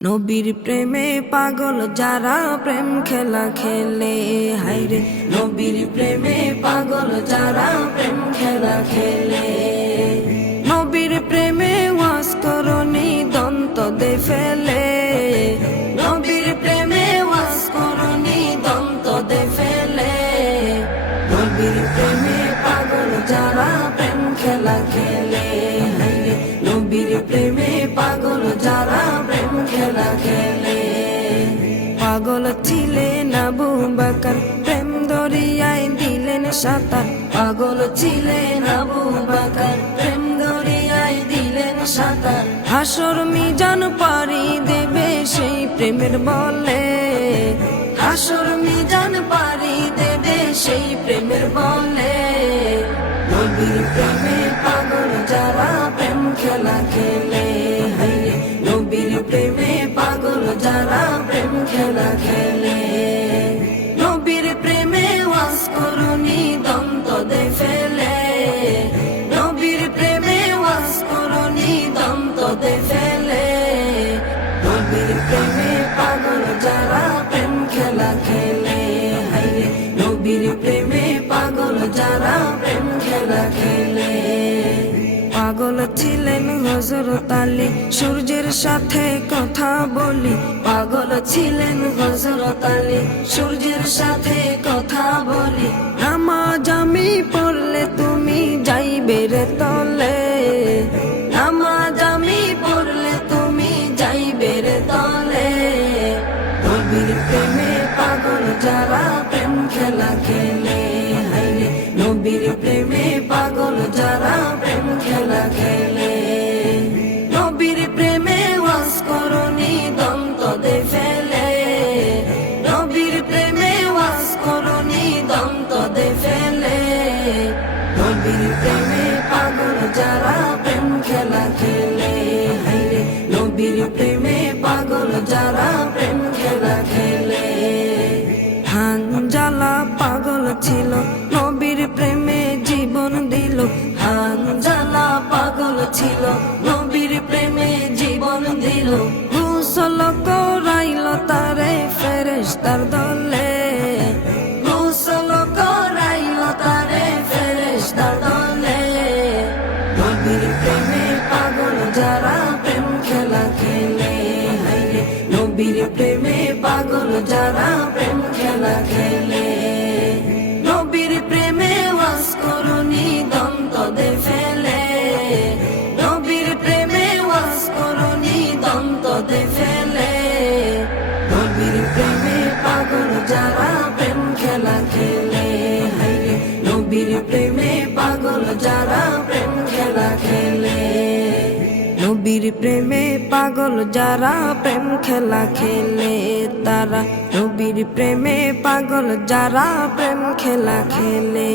নবীর প্রেমে পাগল যারা প্রেম খেলা খেলে, হায়রে নবীর প্রেমে পাগল যারা প্রেম খেলা খেলে। নবীর প্রেমে ওয়াজ করনি দন্ত দে ফেলে, নবীর প্রেমে ওয়াজ করনি দন্ত দে ফেলে। নবীর প্রেমে পাগল যারা প্রেম খেলা খেলে, হায়রে নবীর প্রেমে পাগল যারা প্রেম খেলা খেলে। পাগল ছিলেন আবু বকর, প্রেম দরিয়ায় দিলেন সাঁতার। পাগল ছিলেন আবু বকর, প্রেম দরিয়ায় দিলেন সাঁতার। হাসর মিজান পারি দেবে সেই প্রেমের বলে, হাসর মিজান পারি দেবে সেই প্রেমের বলে। নবীর প্রেমে পাগল যারা প্রেম খেলা খেলে, হায়রে নবীর প্রেমে পাগল যারা প্রেম খেলা খেলে। নবীর প্রেমে ওয়াজ করনি দন্ত দে ফেলে, নবীর প্রেমে ওয়াজ করনি দন্ত দে ফেলে। নবীর প্রেমে পাগল যারা প্রেম খেলা খেলে, হায়রে নবীর প্রেমে পাগল যারা প্রেম খেলা খেলে। পাগল ছিলেন হযরত আলী, সূর্যের সাথে কথা বলি। পাগল ছিলেন হযরত আলী, সূর্যের সাথে কথা বলি। নামাজ আমি পড়লে তুমি যাইবে রে তলে, নামাজ আমি পড়লে তুমি যাইবে রে তলে। নবীর প্রেমে পাগল যারা প্রেম খেলা খেলে, হায়রে নবীর প্রেমে পাগল যারা প্রেম খেলা খেলে। নবীর প্রেমে ওয়াজ করনি দন্ত দে ফেলে, নবীর প্রেমে ওয়াজ করনি দন্ত দে ফেলে। নবীর প্রেমে পাগল যারা প্রেম খেলা খেলে, হায়রে নবীর প্রেমে পাগল যারা প্রেম খেলা খেলে। হানজালা পাগল ছিল, নবীর প্রেমে জীবন দিল। হানজালা পাগল ছিল, নবীর প্রেমে জীবন দিল। গোসল করাইল তারে ফেরেশতার দলে, গোসল করাইল তারে ফেরেশতার দলে। নবীর প্রেমে পাগল যারা প্রেম খেলা খেলে, হায়রে নবীর প্রেমে পাগল যারা প্রেম খেলা খেলে। নবীর প্রেমে ওয়াজ করনি দন্ত দে ফেলে, নবীর প্রেমে ওয়াজ করনি দন্ত দে ফেলে। নবীর প্রেমে পাগল যারা প্রেম খেলা খেলে, হায়রে নবীর প্রেমে পাগল যারা প্রেম খেলা খেলে। নবীর প্রেমে পাগল যারা প্রেম খেলা খেলে, তারা নবীর প্রেমে পাগল যারা প্রেম খেলা খেলে।